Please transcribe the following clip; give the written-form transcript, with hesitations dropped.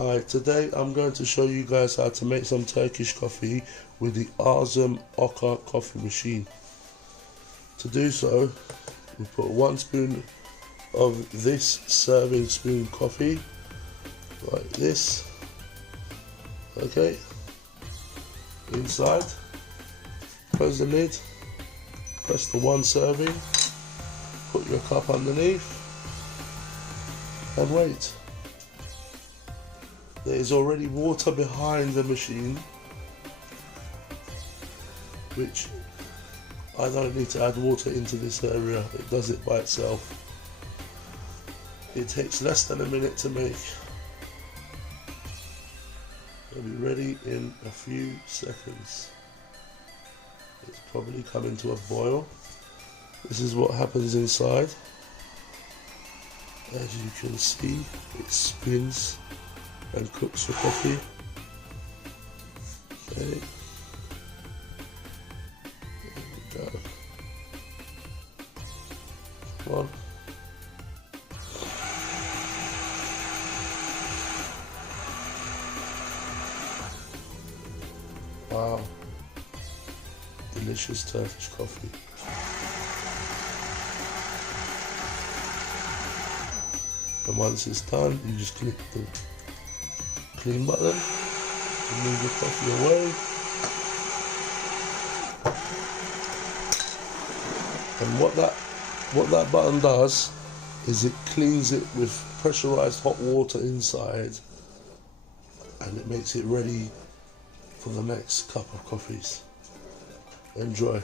Hi, today I'm going to show you guys how to make some Turkish coffee with the Arzum Okka coffee machine. To do so, we put 1 spoon of this serving spoon coffee, like this, okay, inside, close the lid, press the 1 serving, put your cup underneath, and wait. There is already water behind the machine, which I don't need to add water into this area, it does it by itself. It takes less than a minute to make. It'll be ready in a few seconds. It's probably coming to a boil. This is what happens inside. As you can see, it spins and cooks your coffee. Okay. There we go. Come on. Wow. Delicious Turkish coffee. And once it's done, you just click the clean button and move your coffee away. And what that button does is it cleans it with pressurized hot water inside, and it makes it ready for the next cup of coffees. Enjoy.